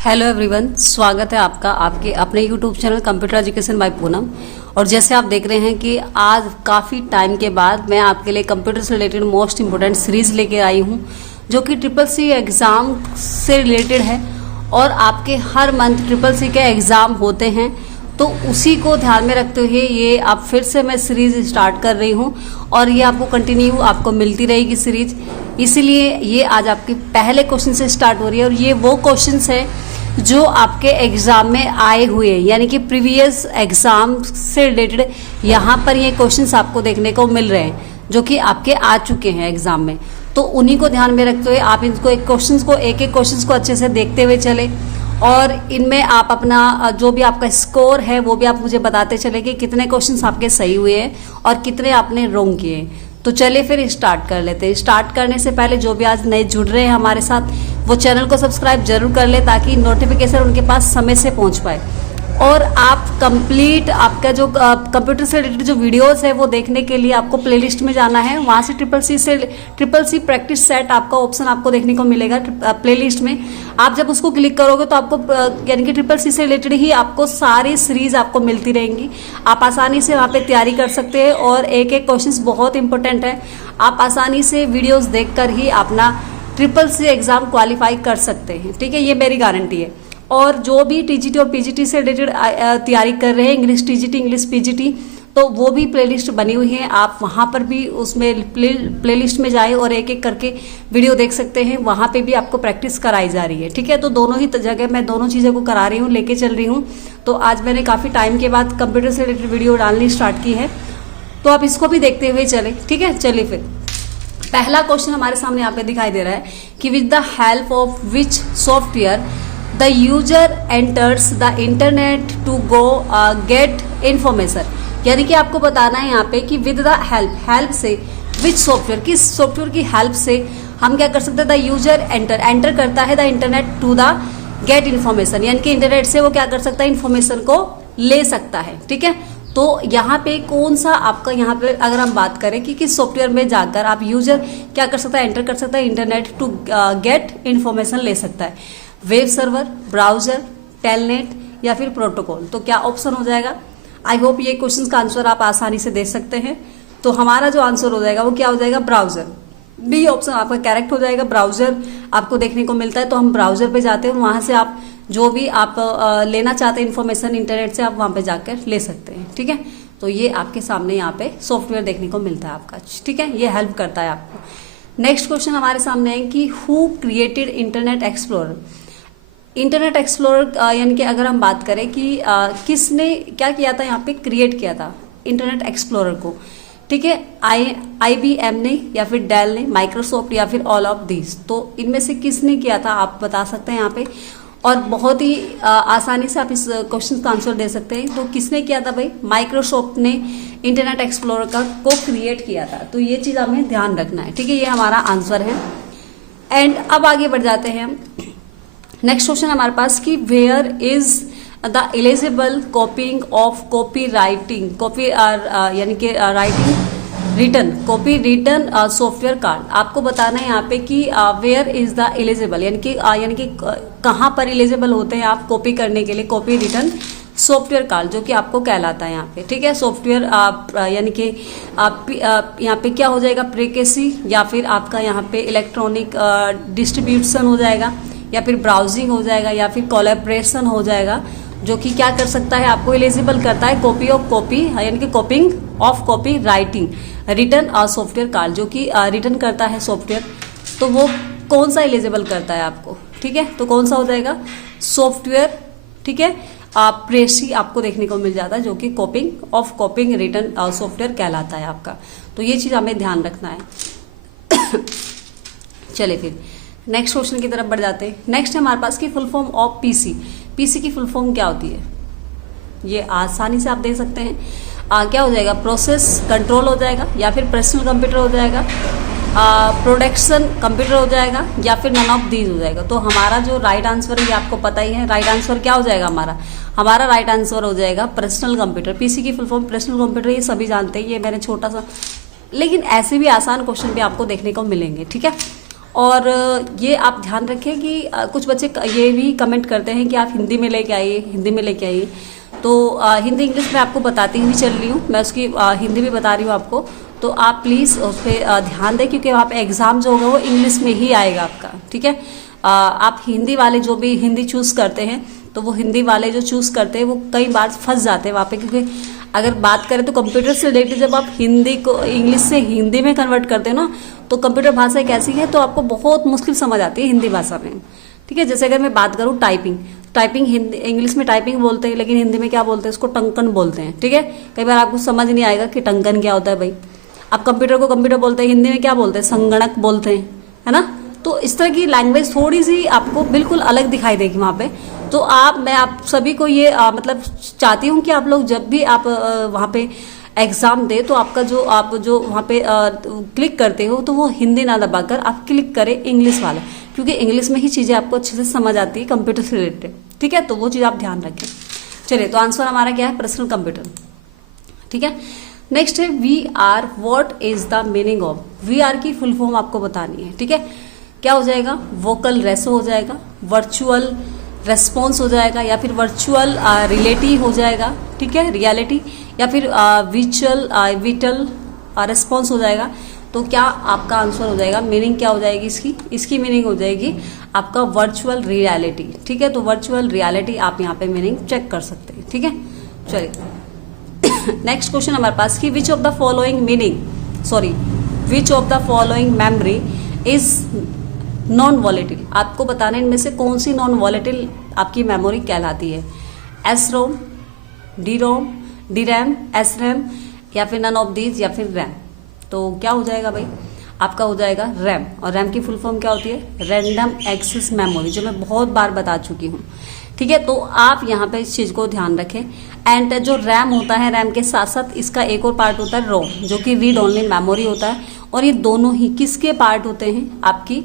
Hello everyone, स्वागत है आपका आपके अपने YouTube channel computer education by Poonam. और जैसे आप देख रहे हैं कि आज काफ़ी टाइम के बाद मैं आपके लिए कंप्यूटर से रिलेटेड मोस्ट इम्पोर्टेंट सीरीज़ लेके आई हूँ जो कि ट्रिपल सी एग्ज़ाम से रिलेटेड है। और आपके हर मंथ ट्रिपल सी के एग्ज़ाम होते हैं, तो उसी को ध्यान में रखते हुए ये आप फिर से मैं सीरीज़ स्टार्ट कर रही हूँ और ये आपको कंटिन्यू आपको मिलती रहेगी सीरीज़। इसीलिए ये आज आपके पहले क्वेश्चन से स्टार्ट हो रही है और ये वो क्वेश्चंस है जो आपके एग्ज़ाम में आए हुए हैं, यानी कि प्रीवियस एग्ज़ाम से रिलेटेड यहाँ पर ये क्वेश्चंस आपको देखने को मिल रहे हैं जो कि आपके आ चुके हैं एग्ज़ाम में। तो उन्हीं को ध्यान में रखते हुए आप इनको एक एक क्वेश्चंस को अच्छे से देखते हुए चले और इनमें आप अपना जो भी आपका स्कोर है वो भी आप मुझे बताते चले कि कितने क्वेश्चंस आपके सही हुए हैं और कितने आपने रॉन्ग किए। तो चलिए फिर स्टार्ट कर लेते हैं। स्टार्ट करने से पहले जो भी आज नए जुड़ रहे हैं हमारे साथ वो चैनल को सब्सक्राइब जरूर कर ले ताकि नोटिफिकेशन उनके पास समय से पहुंच पाए। और आप कंप्लीट आपका जो कंप्यूटर से रिलेटेड जो वीडियोस है वो देखने के लिए आपको प्लेलिस्ट में जाना है। वहाँ से ट्रिपल सी प्रैक्टिस सेट आपका ऑप्शन आपको देखने को मिलेगा प्लेलिस्ट में। आप जब उसको क्लिक करोगे तो आपको यानी कि ट्रिपल सी से रिलेटेड ही आपको सारी सीरीज आपको मिलती रहेंगी। आप आसानी से वहाँ पे तैयारी कर सकते हैं और एक एक क्वेश्चन बहुत इंपॉर्टेंट है। आप आसानी से वीडियोज देख कर ही अपना ट्रिपल सी एग्जाम क्वालिफाई कर सकते हैं, ठीक है, ये मेरी गारंटी है। और जो भी टीजीटी और पीजीटी से रिलेटेड तैयारी कर रहे हैं, इंग्लिश टीजीटी इंग्लिश पीजीटी, तो वो भी प्लेलिस्ट बनी हुई है। आप वहाँ पर भी उसमें प्लेलिस्ट में जाए और एक एक करके वीडियो देख सकते हैं। वहाँ पे भी आपको प्रैक्टिस कराई जा रही है, ठीक है। तो दोनों ही जगह मैं दोनों चीज़ों को करा रही हूँ, लेके चल रही हूँ। तो आज मैंने काफ़ी टाइम के बाद कंप्यूटर से रिलेटेड वीडियो डालनी स्टार्ट की है, तो आप इसको भी देखते हुए चले, ठीक है। चलिए फिर पहला क्वेश्चन हमारे सामने यहाँ पे दिखाई दे रहा है कि with the help of which software the user enters the internet to go get information. यानी कि आपको बताना है यहाँ पे कि विद द हेल्प से विच सॉफ्टवेयर, किस सॉफ्टवेयर की हेल्प से हम क्या कर सकते हैं। द यूजर एंटर करता है the internet to the get information, यानी कि इंटरनेट से वो क्या कर सकता है, इन्फॉर्मेशन को ले सकता है, ठीक है। तो यहाँ पे कौन सा आपका यहाँ पे अगर हम बात करें कि किस सॉफ्टवेयर में जाकर आप यूजर क्या कर सकता है, एंटर कर सकता है इंटरनेट टू गेट इन्फॉर्मेशन ले सकता है। वेब सर्वर, ब्राउजर, टेलनेट या फिर प्रोटोकॉल, तो क्या ऑप्शन हो जाएगा। आई होप ये क्वेश्चन का आंसर आप आसानी से दे सकते हैं। तो हमारा जो आंसर हो जाएगा वो क्या हो जाएगा, ब्राउजर। बी ऑप्शन आपका करेक्ट हो जाएगा। ब्राउजर आपको देखने को मिलता है, तो हम ब्राउजर पे जाते हैं और वहां से आप जो भी आप लेना चाहते हैं इन्फॉर्मेशन इंटरनेट से, आप वहां पे जाकर ले सकते हैं, ठीक है। तो ये आपके सामने यहाँ पे सॉफ्टवेयर देखने को मिलता है आपका, ठीक है, ये हेल्प करता है आपको। नेक्स्ट क्वेश्चन हमारे सामने है कि who created internet explorer. Internet explorer यानी कि अगर हम बात करें कि किसने क्या किया था, यहाँ पे क्रिएट किया था इंटरनेट एक्सप्लोरर को, ठीक है। IBM ने या फिर डेल ने, माइक्रोसॉफ्ट या फिर ऑल ऑफ दिस। तो इनमें से किसने किया था आप बता सकते हैं यहाँ पे। और बहुत ही आसानी से आप इस क्वेश्चन का आंसर दे सकते हैं। तो किसने किया था भाई, माइक्रोसॉफ्ट ने इंटरनेट एक्सप्लोरर को क्रिएट किया था। तो ये चीज़ हमें ध्यान रखना है, ठीक है, ये हमारा आंसर है। एंड अब आगे बढ़ जाते हैं हम। नेक्स्ट क्वेश्चन हमारे पास कि where is the eligible copying of copy writing यानी कि कॉपी रिटर्न सॉफ्टवेयर कार्ड। आपको बताना है यहाँ पे कि वेयर इज द एलिजिबल, यानी कि कहाँ पर एलिजिबल होते हैं आप कॉपी करने के लिए कॉपी रिटर्न सॉफ्टवेयर कार्ड, जो कि आपको कहलाता है यहाँ पे, ठीक है। सॉफ्टवेयर यानी कि यहाँ पे क्या हो जाएगा, प्रीकेसी या फिर आपका यहाँ पे इलेक्ट्रॉनिक डिस्ट्रीब्यूशन हो जाएगा या फिर ब्राउजिंग हो जाएगा या फिर कोलैबोरेशन हो जाएगा, जो कि क्या कर सकता है, आपको एलिजिबल करता है कॉपी ऑफ कॉपी यानी कि कॉपिंग of copy writing return software card, जो कि रिटर्न करता है सॉफ्टवेयर। तो वो कौन सा एलिजिबल करता है आपको, ठीक है। तो कौन सा हो जाएगा, सॉफ्टवेयर, ठीक है, प्रेसी आपको देखने को मिल जाता है, जो कि कॉपिंग ऑफ कॉपिंग रिटर्न सॉफ्टवेयर कहलाता है आपका। तो ये चीज़ हमें ध्यान रखना है। चलिए फिर नेक्स्ट क्वेश्चन की तरफ बढ़ जाते हैं। नेक्स्ट है हमारे पास की full form of PC. PC की फुल फॉर्म क्या होती है, ये आसानी से आप देख सकते हैं। क्या हो जाएगा, प्रोसेस कंट्रोल हो जाएगा या फिर पर्सनल कंप्यूटर हो जाएगा, प्रोडक्शन कंप्यूटर हो जाएगा या फिर नन ऑफ दीज हो जाएगा। तो हमारा जो राइट आंसर है ये आपको पता ही है। राइट आंसर क्या हो जाएगा हमारा राइट आंसर हो जाएगा पर्सनल कंप्यूटर। पीसी की फुल फॉर्म पर्सनल कंप्यूटर, ये सभी जानते हैं। ये मैंने छोटा सा, लेकिन ऐसे भी आसान क्वेश्चन भी आपको देखने को मिलेंगे, ठीक है। और ये आप ध्यान रखें कि कुछ बच्चे ये भी कमेंट करते हैं कि आप हिंदी में लेके आइए, हिंदी में लेके आइए। तो हिंदी इंग्लिश मैं आपको बताती हुई चल रही हूँ, मैं उसकी हिंदी भी बता रही हूँ आपको। तो आप प्लीज़ उस पर ध्यान दें, क्योंकि वहाँ पे एग्ज़ाम जो होगा वो इंग्लिश में ही आएगा आपका, ठीक है। आप हिंदी वाले जो भी हिंदी चूज़ करते हैं, तो वो हिंदी वाले जो चूज़ करते हैं वो कई बार फंस जाते हैं वहाँ पे, क्योंकि अगर बात करें तो कंप्यूटर से रिलेटेड जब आप हिंदी को इंग्लिश से हिंदी में कन्वर्ट करते हो ना, तो कंप्यूटर भाषा एक ऐसी है तो आपको बहुत मुश्किल समझ आती है हिंदी भाषा में, ठीक है। जैसे अगर मैं बात करूँ टाइपिंग हिंदी इंग्लिश में टाइपिंग बोलते हैं, लेकिन हिंदी में क्या बोलते हैं, उसको टंकन बोलते हैं, ठीक है। कई बार आपको समझ नहीं आएगा कि टंकन क्या होता है भाई। आप कंप्यूटर को कंप्यूटर बोलते हैं, हिंदी में क्या बोलते हैं, संगणक बोलते हैं, है ना। तो इस तरह की लैंग्वेज थोड़ी सी आपको बिल्कुल अलग दिखाई देगी वहाँ पे। तो मैं आप सभी को ये मतलब चाहती हूँ कि आप लोग जब भी आप वहाँ पे एग्ज़ाम दे, तो आपका आप जो वहाँ पे क्लिक करते हो, तो वो हिंदी ना दबाकर आप क्लिक करें इंग्लिश वाला, क्योंकि इंग्लिश में ही चीज़ें आपको अच्छे से समझ आती है कंप्यूटर से रिलेटेड, ठीक है। तो वो चीज़ आप ध्यान रखें। चलिए, तो आंसर हमारा क्या है, पर्सनल कंप्यूटर, ठीक है। नेक्स्ट है VR। What is the meaning of VR की फुल फॉर्म आपको बतानी है, ठीक है। क्या हो जाएगा, वोकल रेसो हो जाएगा, वर्चुअल रेस्पॉन्स हो जाएगा, या फिर वर्चुअल रिलेटी हो जाएगा, ठीक है, रियलिटी, या फिर विटल रेस्पॉन्स हो जाएगा। तो क्या आपका आंसर हो जाएगा, मीनिंग क्या हो जाएगी इसकी मीनिंग हो जाएगी आपका वर्चुअल रियलिटी, ठीक है। तो वर्चुअल रियलिटी आप यहाँ पे मीनिंग चेक कर सकते हैं, ठीक है। चलिए नेक्स्ट क्वेश्चन हमारे पास कि which of the following memory is non volatile. आपको बताना है इनमें से कौन सी नॉन वॉलेटिल आपकी मेमोरी कहलाती है, SROM, DROM, DRAM, SRAM, या फिर नन ऑफ दीज, या फिर रैम। तो क्या हो जाएगा भाई, आपका हो जाएगा रैम। और रैम की फुल फॉर्म क्या होती है, रैंडम एक्सेस मेमोरी, जो मैं बहुत बार बता चुकी हूँ, ठीक है। तो आप यहाँ पे इस चीज़ को ध्यान रखें। एंड जो रैम होता है, रैम के साथ साथ इसका एक और पार्ट होता है रोम, जो कि रीड ओनली मेमोरी होता है। और ये दोनों ही किसके पार्ट होते हैं, आपकी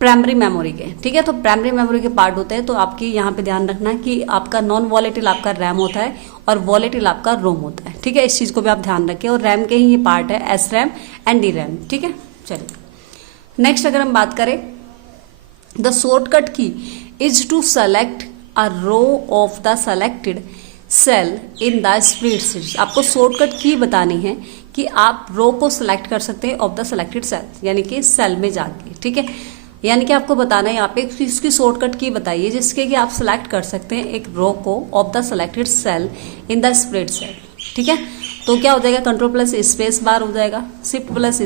प्राइमरी मेमोरी के, ठीक है। तो प्राइमरी मेमोरी के पार्ट होते हैं। तो आपकी यहाँ पे ध्यान रखना है कि आपका नॉन वॉलेटिल आपका रैम होता है और वॉलेटिल आपका रोम होता है, ठीक है। इस चीज़ को भी आप ध्यान रखें। और रैम के ही ये पार्ट है SRAM एंड DRAM, ठीक है। चलिए नेक्स्ट अगर हम बात करें, the shortcut key is to select a row of the selected cell in the spreadsheet. आपको शॉर्टकट की बतानी है कि आप रो को सिलेक्ट कर सकते हैं ऑफ द सेलेक्टेड सेल, यानी कि सेल में जाके, ठीक है। यानी कि आपको बताना है यहाँ पे इसकी शॉर्टकट की बताइए जिसके कि आप सिलेक्ट कर सकते हैं एक रो को of the selected cell in the spread cell, ठीक है। तो क्या हो जाएगा, कंट्रोल प्लस स्पेस बार हो जाएगा, शिफ्ट प्लस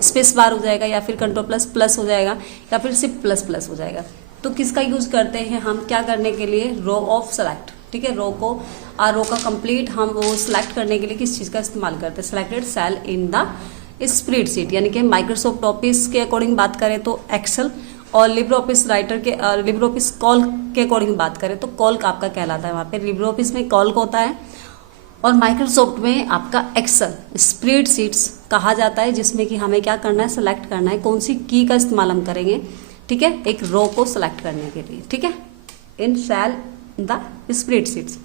स्पेस बार हो जाएगा, या फिर कंट्रोल प्लस प्लस हो जाएगा, या फिर शिफ्ट प्लस प्लस हो जाएगा। तो किसका यूज करते हैं हम, क्या करने के लिए, रो ऑफ सेलेक्ट, ठीक है। रो का कंप्लीट हम वो सिलेक्ट करने के लिए किस चीज़ का इस्तेमाल करते हैं, selected cell in the spreadsheet. यानी कि माइक्रोसॉफ्ट ऑफिस के अकॉर्डिंग बात करें तो एक्सेल, और Libre office Libre office call के अकॉर्डिंग बात करें तो कॉल का आपका कहलाता है। वहाँ पे लिब्रे ऑफिस में कॉल होता है और माइक्रोसॉफ्ट में आपका एक्सेल स्प्रेडशीट्स कहा जाता है, जिसमें कि हमें क्या करना है, सेलेक्ट करना है कौन सी की का इस्तेमाल हम करेंगे, ठीक है, एक रो को सिलेक्ट करने के लिए, ठीक है, इन सेल द स्प्रेडशीट्स।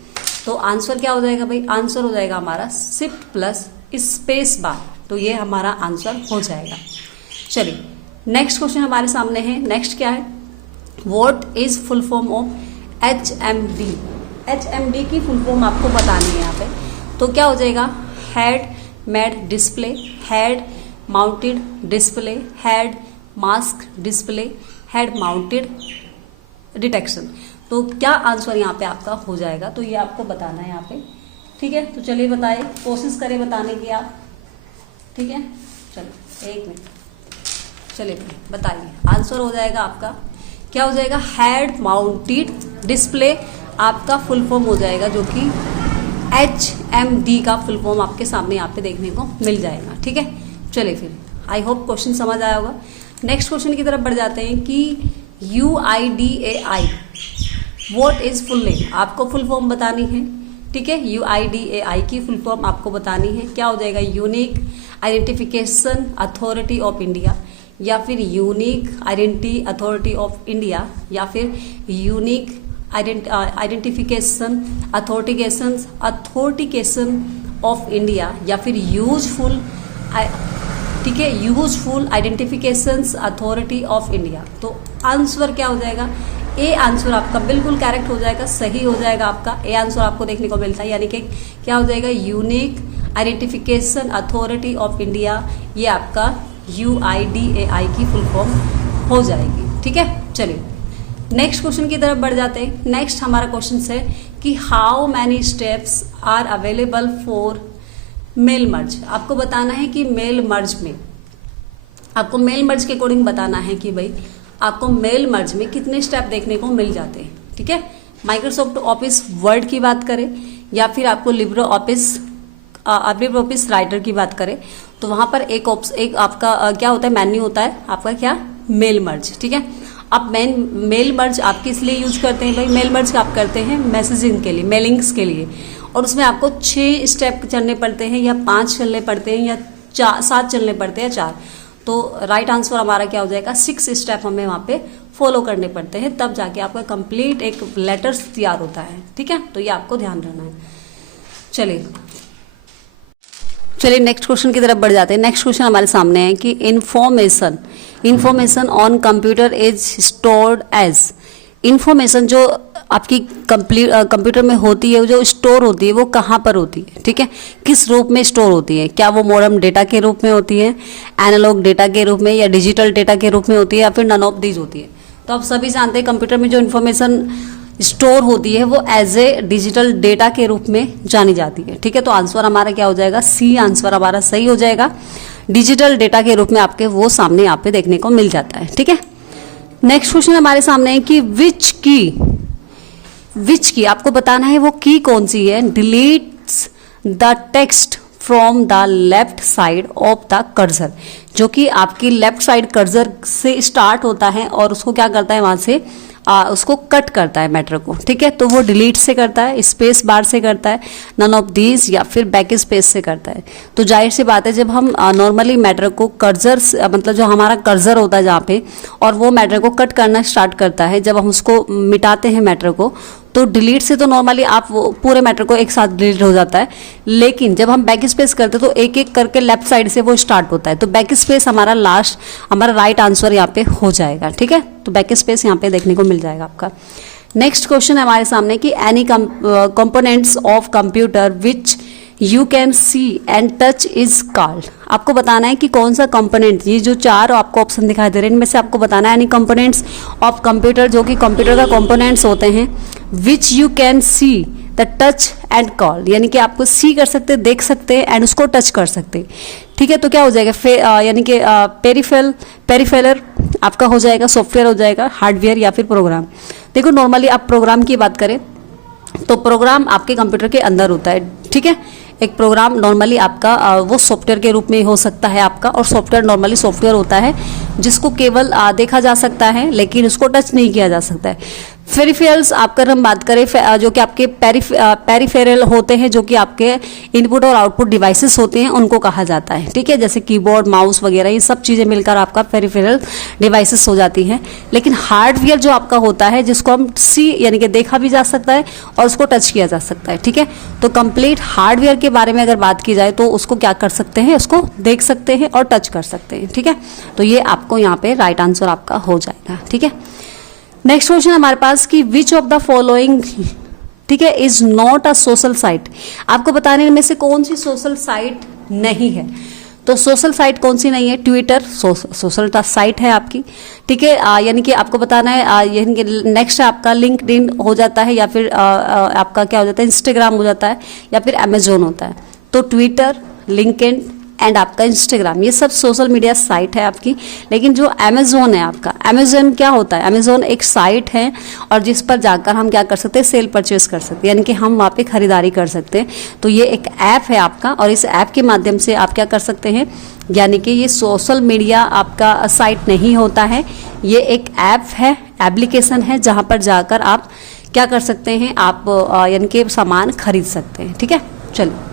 तो आंसर क्या हो जाएगा भाई, आंसर हो जाएगा हमारा शिफ्ट प्लस स्पेस बार। तो ये हमारा आंसर हो जाएगा। चलिए नेक्स्ट क्वेश्चन हमारे सामने है। नेक्स्ट क्या है, what is full form of HMD। HMD की फुल फॉर्म आपको बतानी है यहाँ पे। तो क्या हो जाएगा, head made display, head mounted display, head mask display, head mounted detection. तो क्या आंसर यहाँ पे आपका हो जाएगा, तो ये आपको बताना है यहाँ पे, ठीक है। तो चलिए बताइए, कोशिश करें बताने की आप, ठीक है। चलिए एक मिनट, चलिए बताइए, आंसर हो जाएगा आपका क्या हो जाएगा, हेड माउंटेड डिस्प्ले आपका फुल फॉर्म हो जाएगा, जो कि HMD का फुल फॉर्म आपके सामने यहाँ पे देखने को मिल जाएगा, ठीक है। चलिए फिर आई होप क्वेश्चन समझ आया होगा। नेक्स्ट क्वेश्चन की तरफ बढ़ जाते हैं कि UIDAI what is full name. आपको फुल फॉर्म बतानी है, ठीक है। UIDAI की फुल फॉर्म आपको बतानी है, क्या हो जाएगा, unique identification authority of India, या फिर unique identity authority of India, या फिर यूनिक आइडेंटिफिकेशन अथॉरिटिकेशन ऑफ इंडिया, या फिर यूजफुल ठीक है, useful identifications authority of India. तो आंसर क्या हो जाएगा, ए आंसर आपका बिल्कुल करेक्ट हो जाएगा, सही हो जाएगा आपका। ए आंसर आपको देखने को मिलता है, यानी कि क्या हो जाएगा, unique identification authority of India, ये आपका UIDAI की फुल फॉर्म हो जाएगी। ठीक है, चलिए नेक्स्ट क्वेश्चन की तरफ बढ़ जाते हैं। नेक्स्ट हमारा क्वेश्चन है कि how many steps are available for mail merge. आपको बताना है कि मेल मर्ज में, आपको मेल मर्ज के अकॉर्डिंग बताना है कि भाई आपको मेल मर्ज में कितने स्टेप देखने को मिल जाते हैं। ठीक है, माइक्रोसॉफ्ट ऑफिस वर्ड की बात करें या फिर आपको लिब्रे ऑफिस राइटर की बात करें, तो वहां पर एक आपका क्या होता है, मेन्यू होता है आपका, क्या, मेल मर्ज। ठीक है, अब मेल मर्ज आप किस लिए यूज करते हैं भाई, मेल मर्ज आप करते हैं मैसेजिंग के लिए, मेलिंग्स के लिए, और उसमें आपको 6 स्टेप चलने पड़ते हैं या 5 चलने पड़ते हैं या 7 चलने पड़ते हैं, 4। तो राइट आंसर हमारा क्या हो जाएगा, 6 स्टेप हमें वहाँ पे फॉलो करने पड़ते हैं, तब जाके आपका कंप्लीट एक लेटर्स तैयार होता है। ठीक है, तो ये आपको ध्यान रखना है। चलिए नेक्स्ट क्वेश्चन की तरफ बढ़ जाते हैं। नेक्स्ट क्वेश्चन हमारे सामने है कि information on computer is stored as. Information जो आपकी कंप्यूटर में होती है, जो स्टोर होती है, वो कहाँ पर होती है, ठीक है, किस रूप में स्टोर होती है, क्या वो मॉडर्न डेटा के रूप में होती है, एनालॉग डेटा के रूप में, या डिजिटल डेटा के रूप में होती है, या फिर नन ऑफ दीज होती है। तो आप सभी जानते हैं कंप्यूटर में जो इन्फॉर्मेशन स्टोर होती है वो एज ए डिजिटल डेटा के रूप में जानी जाती है। ठीक है, तो आंसर हमारा क्या हो जाएगा, सी आंसर हमारा सही हो जाएगा। डिजिटल डेटा के रूप में आपके वो सामने यहाँ पे देखने को मिल जाता है। ठीक है, नेक्स्ट क्वेश्चन हमारे सामने है कि विच की आपको बताना है वो की कौन सी है, deletes the text from the left side of the cursor, जो कि आपकी लेफ्ट साइड कर्सर से स्टार्ट होता है और उसको क्या करता है, वहां से उसको कट करता है मैटर को। ठीक है, तो वो डिलीट से करता है, स्पेस बार से करता है, नन ऑफ दीज, या फिर बैक स्पेस से करता है। तो जाहिर सी बात है, जब हम नॉर्मली मैटर को कर्सर मतलब जो हमारा कर्सर होता है जहाँ पे, और वो मैटर को कट करना स्टार्ट करता है, जब हम उसको मिटाते हैं मैटर को, तो डिलीट से तो नॉर्मली आप वो पूरे मैटर को एक साथ डिलीट हो जाता है, लेकिन जब हम बैक स्पेस करते हैं तो एक एक करके लेफ्ट साइड से वो स्टार्ट होता है। तो बैक स्पेस हमारा लास्ट, हमारा राइट आंसर यहाँ पे हो जाएगा। ठीक है, तो बैक स्पेस यहाँ पे देखने को मिल जाएगा आपका। नेक्स्ट क्वेश्चन है हमारे सामने कि any components of computer which you can see and touch is called. आपको बताना है कि कौन सा कंपोनेंट, ये जो 4 आपको ऑप्शन दिखाई दे रहे हैं, इनमें से आपको बताना है एनी कंपोनेंट्स ऑफ कंप्यूटर, जो कि कंप्यूटर का कंपोनेंट्स होते हैं, which you can see the touch and call, यानी कि आपको सी कर सकते हैं, देख सकते हैं, एंड उसको टच कर सकते हैं। ठीक है, तो क्या हो जाएगा, यानी कि पेरिफेरल आपका हो जाएगा, सॉफ्टवेयर हो जाएगा, हार्डवेयर या फिर प्रोग्राम। देखो नॉर्मली आप प्रोग्राम की बात करें तो प्रोग्राम आपके कंप्यूटर के अंदर होता है। ठीक है, एक प्रोग्राम नॉर्मली आपका वो सॉफ्टवेयर के रूप में हो सकता है आपका, और सॉफ्टवेयर नॉर्मली सॉफ्टवेयर होता है जिसको केवल देखा जा सकता है, लेकिन उसको टच नहीं किया जा सकता है। पेरिफेरल्स आपका हम बात करें, जो कि आपके पेरिफेरल होते हैं, जो कि आपके इनपुट और आउटपुट डिवाइसेस होते हैं, उनको कहा जाता है। ठीक है, जैसे कीबोर्ड, माउस वगैरह, ये सब चीज़ें मिलकर आपका पेरिफेरल डिवाइसेस हो जाती हैं। लेकिन हार्डवेयर जो आपका होता है, जिसको हम सी यानी कि देखा भी जा सकता है और उसको टच किया जा सकता है। ठीक है, तो कंप्लीट हार्डवेयर के बारे में अगर बात की जाए तो उसको क्या कर सकते हैं, उसको देख सकते हैं और टच कर सकते हैं। ठीक है, तो ये आपको यहाँ पे राइट आंसर आपका हो जाएगा। ठीक है, नेक्स्ट क्वेश्चन हमारे पास कि विच ऑफ द फॉलोइंग, ठीक है, is not a social site. आपको बताने में से कौन सी सोशल साइट नहीं है। तो सोशल साइट कौन सी नहीं है, ट्विटर सोशल साइट है आपकी। ठीक है, यानी कि आपको बताना है, यानी कि नेक्स्ट आपका लिंक्डइन हो जाता है, या फिर आपका क्या हो जाता है, इंस्टाग्राम हो जाता है, या फिर अमेजोन होता है। तो ट्विटर, लिंक्डइन एंड आपका इंस्टाग्राम, ये सब सोशल मीडिया साइट है आपकी। लेकिन जो अमेजोन है आपका, अमेजोन क्या होता है, अमेजोन एक साइट है और जिस पर जाकर हम क्या कर सकते हैं, सेल परचेस कर सकते हैं, यानी कि हम वहाँ पे खरीदारी कर सकते हैं। तो ये एक ऐप है आपका, और इस ऐप के माध्यम से आप क्या कर सकते हैं, यानी कि ये सोशल मीडिया आपका साइट नहीं होता है, ये एक ऐप है, एप्लीकेशन है, जहाँ पर जाकर आप क्या कर सकते हैं, आप यानी कि सामान खरीद सकते हैं। ठीक है, चलिए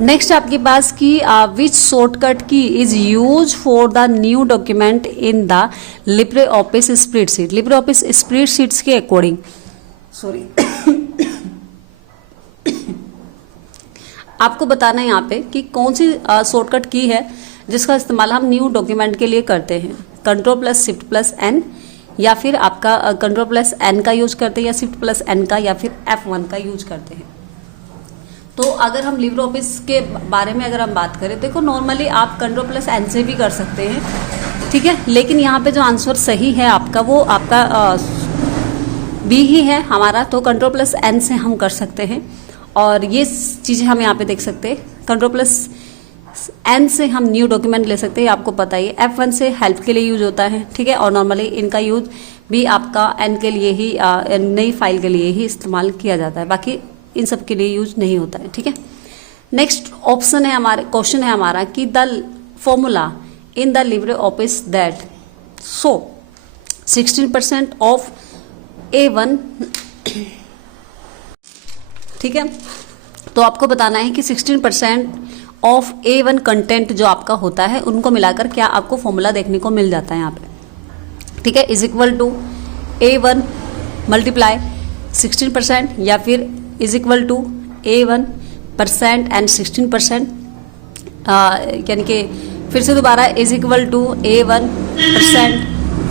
नेक्स्ट आपके पास की विच shortcut key is use for the new document in the Libre office spreadsheet. Libre office spreadsheets के अकॉर्डिंग, सॉरी आपको बताना है यहाँ पे कि कौन सी शॉर्टकट की है जिसका इस्तेमाल हम न्यू डॉक्यूमेंट के लिए करते हैं। Ctrl+Shift+N या फिर आपका Ctrl+N का यूज करते हैं, या Shift+N का, या फिर F1 का यूज करते हैं। तो अगर हम लिब्रे ऑफिस के बारे में अगर हम बात करें, देखो नॉर्मली आप Ctrl+N से भी कर सकते हैं, ठीक है, लेकिन यहाँ पे जो आंसर सही है आपका वो आपका बी ही है हमारा, तो Ctrl+N से हम कर सकते हैं। और ये चीज़ें हम यहाँ पे देख सकते हैं, Ctrl+N से हम न्यू डॉक्यूमेंट ले सकते हैं, आपको पता ही। F1 से हेल्प के लिए यूज होता है, ठीक है, और नॉर्मली इनका यूज भी आपका N के लिए ही, नई फाइल के लिए ही इस्तेमाल किया जाता है, बाकी इन सब के लिए यूज नहीं होता है, ठीक है। नेक्स्ट ऑप्शन है हमारे, क्वेश्चन है हमारा कि the formula in the Libre office that so 16% of A1, ठीक है, तो आपको बताना है कि 16% ऑफ A1 कंटेंट जो आपका होता है उनको मिलाकर क्या आपको फॉर्मूला देखने को मिल जाता है यहाँ पे, ठीक है, is equal to A1 multiply 16% या फिर is equal to A1% and 16%, यानी कि फिर से दोबारा इज इक्वल टू A1%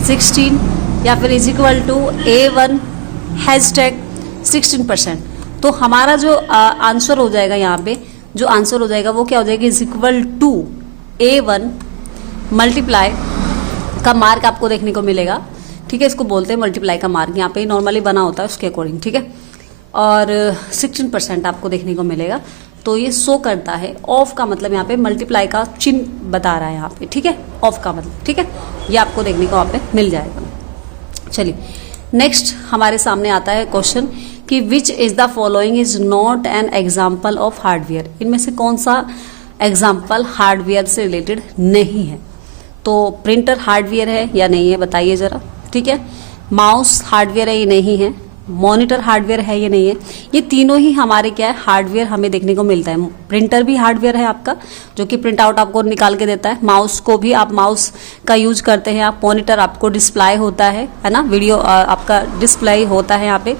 16 या फिर is equal to A1 hashtag 16%। तो हमारा जो आंसर हो जाएगा यहाँ पे, जो आंसर हो जाएगा वो क्या हो जाएगा, is equal to A1 multiply का मार्क आपको देखने को मिलेगा, ठीक है, इसको बोलते हैं मल्टीप्लाई का मार्क, यहाँ पे नॉर्मली बना होता है उसके अकॉर्डिंग, ठीक है, और 16% आपको देखने को मिलेगा। तो ये शो करता है, ऑफ का मतलब यहाँ पे मल्टीप्लाई का चिन्ह बता रहा है यहाँ पे, ठीक है, ऑफ का मतलब, ठीक है, ये आपको देखने को वहाँ पे मिल जाएगा। चलिए नेक्स्ट हमारे सामने आता है क्वेश्चन कि which is the following is not an example of hardware, इनमें से कौन सा एग्जाम्पल हार्डवेयर से रिलेटेड नहीं है। तो प्रिंटर हार्डवेयर है या नहीं है बताइए जरा, ठीक है, माउस हार्डवेयर है ये नहीं है, मॉनिटर हार्डवेयर है ये नहीं है, ये तीनों ही हमारे क्या है, हार्डवेयर हमें देखने को मिलता है। प्रिंटर भी हार्डवेयर है आपका, जो कि प्रिंट आउट आपको निकाल के देता है, माउस को भी आप माउस का यूज करते हैं आप, मॉनिटर आपको डिस्प्ले होता है ना, वीडियो आपका डिस्प्ले होता है यहाँ पे।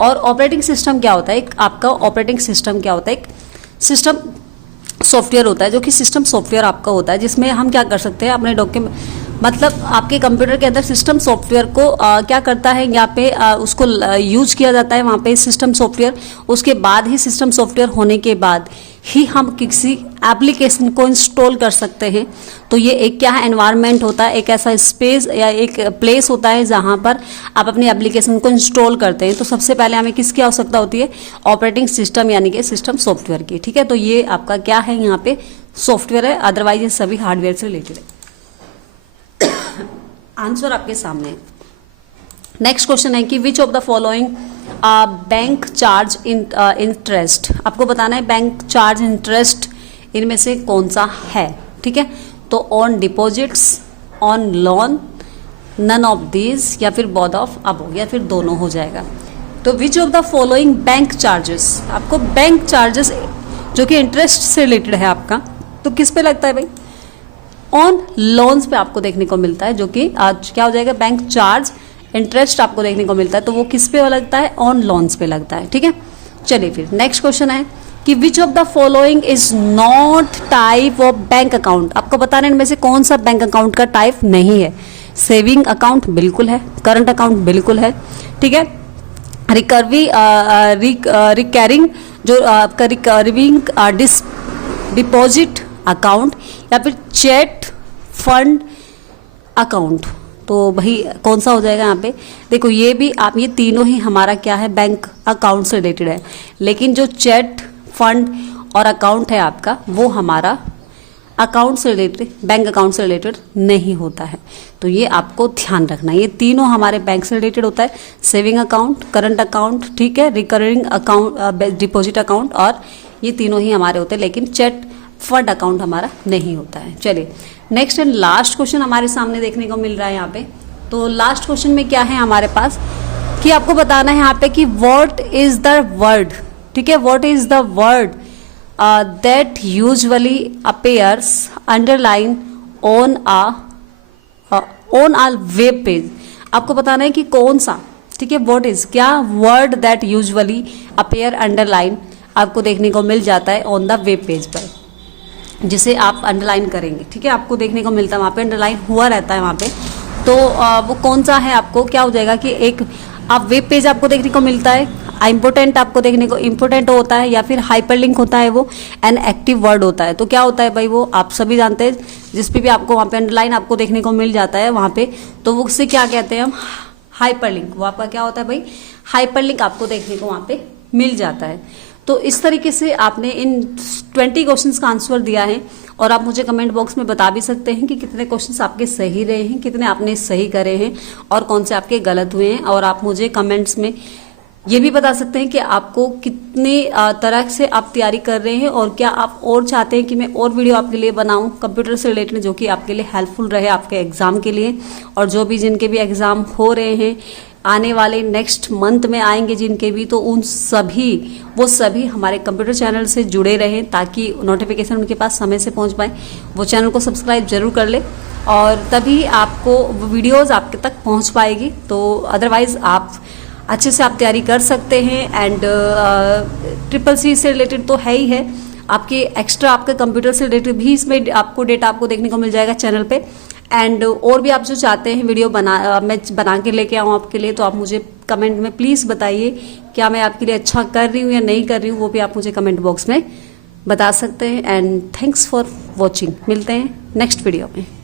और ऑपरेटिंग सिस्टम क्या होता है, एक आपका ऑपरेटिंग सिस्टम क्या होता है, एक सिस्टम सॉफ्टवेयर होता है, जो कि सिस्टम सॉफ्टवेयर आपका होता है, जिसमें हम क्या कर सकते हैं अपने डॉक्यूमेंट, मतलब आपके कंप्यूटर के अंदर सिस्टम सॉफ्टवेयर को क्या करता है, यहाँ पे उसको यूज किया जाता है वहाँ पे सिस्टम सॉफ्टवेयर। उसके बाद ही सिस्टम सॉफ्टवेयर होने के बाद ही हम किसी एप्लीकेशन को इंस्टॉल कर सकते हैं। तो ये एक क्या है, एनवायरनमेंट होता है, एक ऐसा स्पेस या एक प्लेस होता है जहाँ पर आप अपनी एप्लीकेशन को इंस्टॉल करते हैं। तो सबसे पहले हमें किसकी आवश्यकता होती है, ऑपरेटिंग सिस्टम यानी कि सिस्टम सॉफ्टवेयर की, ठीक है। तो ये आपका क्या है, यहाँ पे सॉफ्टवेयर है, अदरवाइज ये सभी हार्डवेयर से रिलेटेड है। आंसर आपके सामने। नेक्स्ट क्वेश्चन है कि which of the following bank charge interest, आपको बताना है बैंक चार्ज इंटरेस्ट इनमें से कौन सा है, ठीक है। तो on deposits, on loan, none of these, या फिर बोथ ऑफ अबव, या फिर दोनों हो जाएगा। तो विच of the following bank charges, आपको बैंक चार्जेस जो कि इंटरेस्ट से रिलेटेड है आपका, तो किस पे लगता है भाई, ऑन लोन्स पे आपको देखने को मिलता है, जो कि आज क्या हो जाएगा, बैंक चार्ज इंटरेस्ट आपको देखने को मिलता है, तो वो किस पे लगता है, ऑन लोन्स पे लगता है, ठीक है। चलिए फिर नेक्स्ट क्वेश्चन है कि which of the following is not type of bank account, आपको बताना है इनमें से कौन सा बैंक अकाउंट का टाइप नहीं है। सेविंग अकाउंट बिल्कुल है, करंट अकाउंट बिल्कुल है, ठीक है, रिकरिंग जो आपका रिकरिंग डिपॉजिट अकाउंट, या फिर चेट फंड अकाउंट। तो भाई कौन सा हो जाएगा यहाँ पे, देखो ये भी आप, ये तीनों ही हमारा क्या है, बैंक अकाउंट से रिलेटेड है, लेकिन जो चेट फंड और अकाउंट है आपका वो हमारा अकाउंट से रिलेटेड, बैंक अकाउंट से रिलेटेड नहीं होता है। तो ये आपको ध्यान रखना, ये तीनों हमारे बैंक से रिलेटेड होता है, सेविंग अकाउंट, करंट अकाउंट, ठीक है, रिकरिंग अकाउंट, डिपॉजिट अकाउंट, और ये तीनों ही हमारे होते हैं, लेकिन चेट फंड अकाउंट हमारा नहीं होता है। चलिए नेक्स्ट एंड लास्ट क्वेश्चन हमारे सामने देखने को मिल रहा है यहाँ पे। तो लास्ट क्वेश्चन में क्या है हमारे पास कि आपको बताना है यहाँ पे कि व्हाट इज द वर्ड, ठीक है, what is the word that usually appears underline on a web page, आपको बताना है कि कौन सा, ठीक है, व्हाट इज, क्या word that usually appear underline आपको देखने को मिल जाता है ऑन द वेब पेज पर। जिसे आप अंडरलाइन करेंगे, ठीक है, आपको देखने को मिलता है वहाँ पे अंडरलाइन हुआ रहता है वहाँ पे। तो वो कौन सा है, आपको क्या हो जाएगा कि एक आप वेब पेज आपको देखने को मिलता है, इम्पोर्टेंट आपको देखने को इम्पोर्टेंट होता है, या फिर हाइपरलिंक होता है, वो एन एक्टिव वर्ड होता है। तो क्या होता है भाई, वो आप सभी जानते हैं, जिस पे भी आपको वहाँ पे अंडरलाइन आपको देखने को मिल जाता है वहाँ पे, तो वो उससे क्या कहते हैं हम, हाइपरलिंक। वो आपका क्या होता है भाई, हाइपरलिंक आपको देखने को वहाँ पे मिल जाता है। तो इस तरीके से आपने इन 20 क्वेश्चंस का आंसर दिया है, और आप मुझे कमेंट बॉक्स में बता भी सकते हैं कि कितने क्वेश्चंस आपके सही रहे हैं, कितने आपने सही करे हैं, और कौन से आपके गलत हुए हैं। और आप मुझे कमेंट्स में ये भी बता सकते हैं कि आपको कितने तरह से आप तैयारी कर रहे हैं, और क्या आप और चाहते हैं कि मैं और वीडियो आपके लिए बनाऊं कंप्यूटर से रिलेटेड, जो कि आपके लिए हेल्पफुल रहे आपके एग्जाम के लिए। और जो भी जिनके भी एग्जाम हो रहे हैं, आने वाले नेक्स्ट मंथ में आएंगे जिनके भी, तो उन सभी वो सभी हमारे कंप्यूटर चैनल से जुड़े रहें, ताकि नोटिफिकेशन उनके पास समय से पहुंच पाए। वो चैनल को सब्सक्राइब जरूर कर ले, और तभी आपको वीडियोस आपके तक पहुंच पाएगी। तो अदरवाइज आप अच्छे से आप तैयारी कर सकते हैं। एंड CCC से रिलेटेड तो है ही है, आपके एक्स्ट्रा आपके कंप्यूटर से रिलेटेड भी इसमें आपको डेटा आपको देखने को मिल जाएगा चैनल पे। एंड और भी आप जो चाहते हैं वीडियो मैं बना के लेके आऊँ आपके लिए, तो आप मुझे कमेंट में प्लीज़ बताइए, क्या मैं आपके लिए अच्छा कर रही हूँ या नहीं कर रही हूँ, वो भी आप मुझे कमेंट बॉक्स में बता सकते हैं। एंड थैंक्स फॉर वॉचिंग, मिलते हैं नेक्स्ट वीडियो में।